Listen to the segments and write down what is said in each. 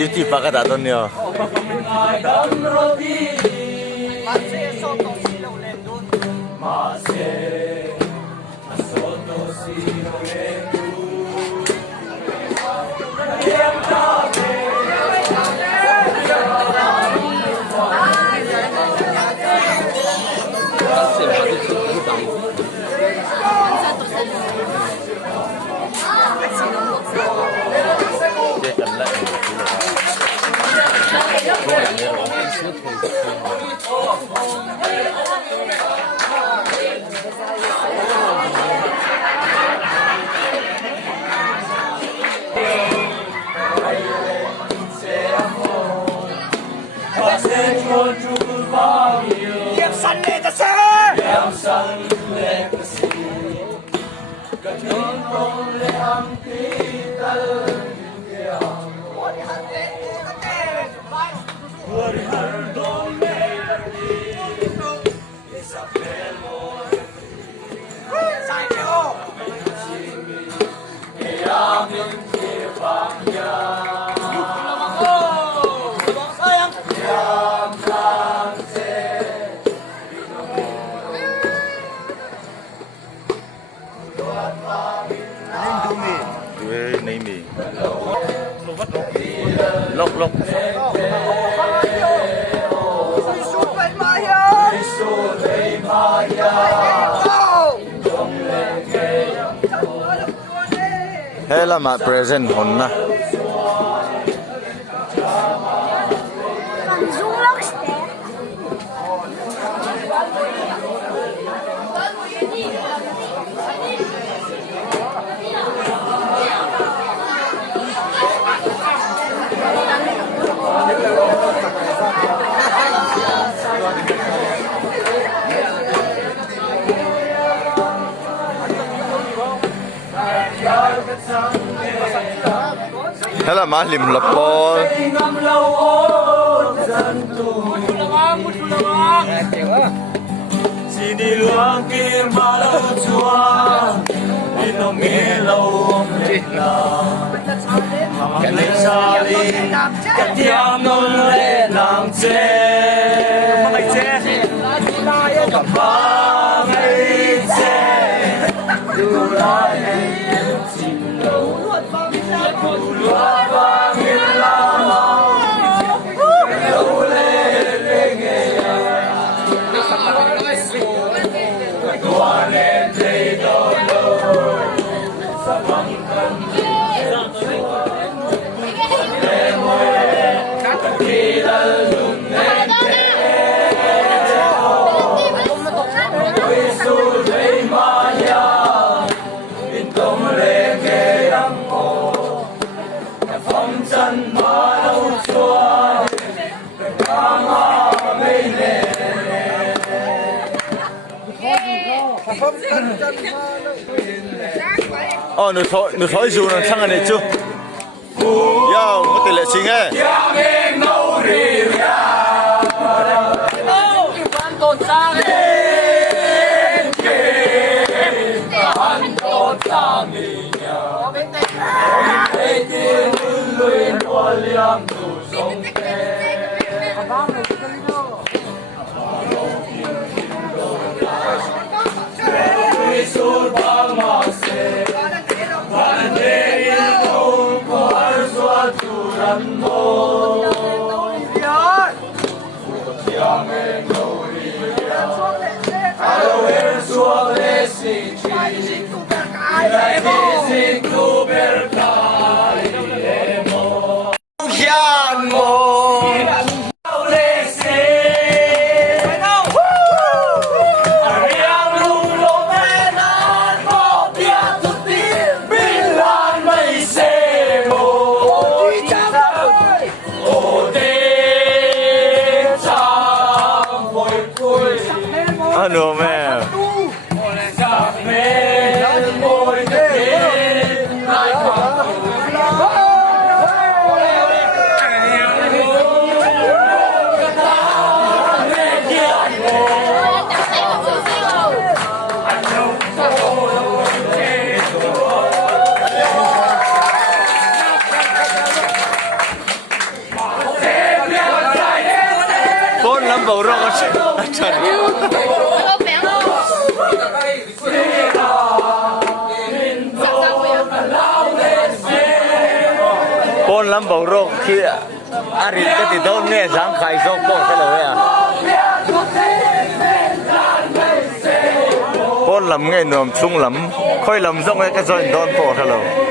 YouTube pagkataton nyo. Lộc lộc hay là mà present hồn na hay là má lim lập bò xin đi luang kia mà lâu chua đi nông nghe lâu mệt là cái này xa đi cái tiếng nôn lệ làm chê mà mày chê cầm ba ngày chê dù lại em xin lâu lúa vàng yên lam lâu lên lên nghe qua lên đây đâu đâu sa băng cần để môi khi đã lùng lên ôi su dây ma ya in công lên nghe đắng phong trần mà lâu chua ca ma mây nè nó thổi dù nó sang này chưa yo có tỷ lệ chính ấy lắm bầu rong trời con lắm bầu rong khi ari cái thì đâu nghe dáng khai rong con cái lời à con lắm nghe nồm sung lắm khơi lắm rong cái rồi đón bộ cái lời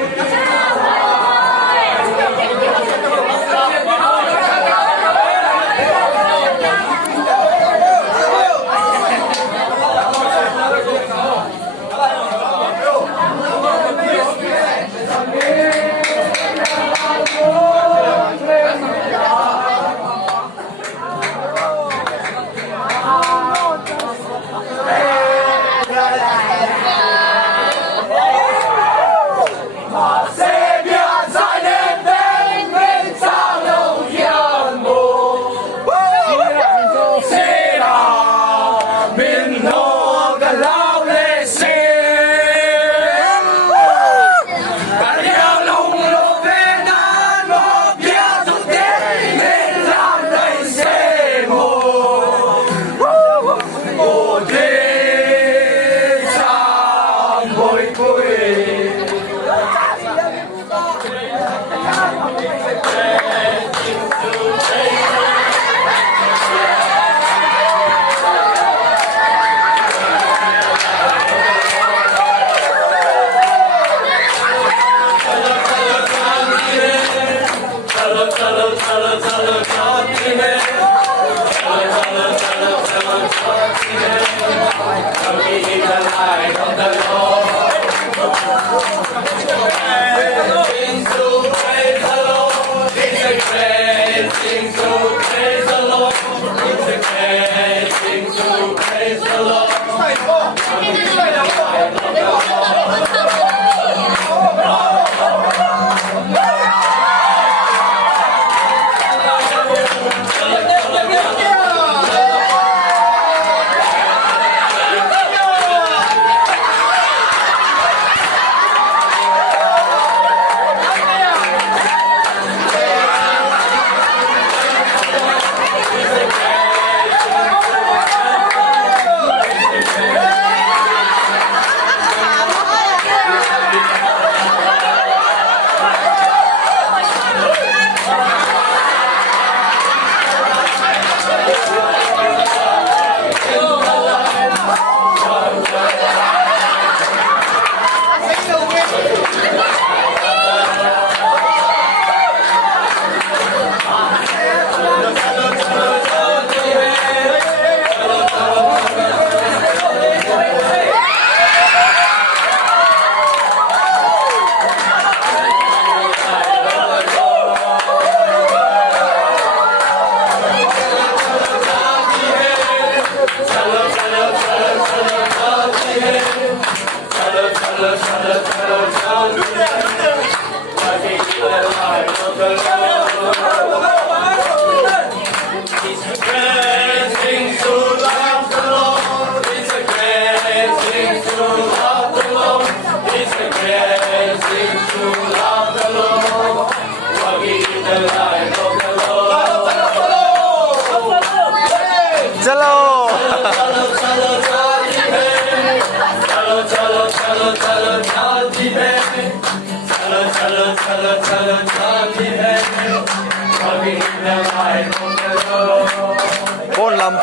Pon lam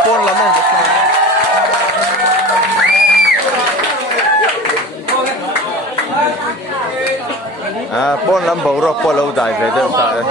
pon lam bầu rọc pon lâu dài về đâu ta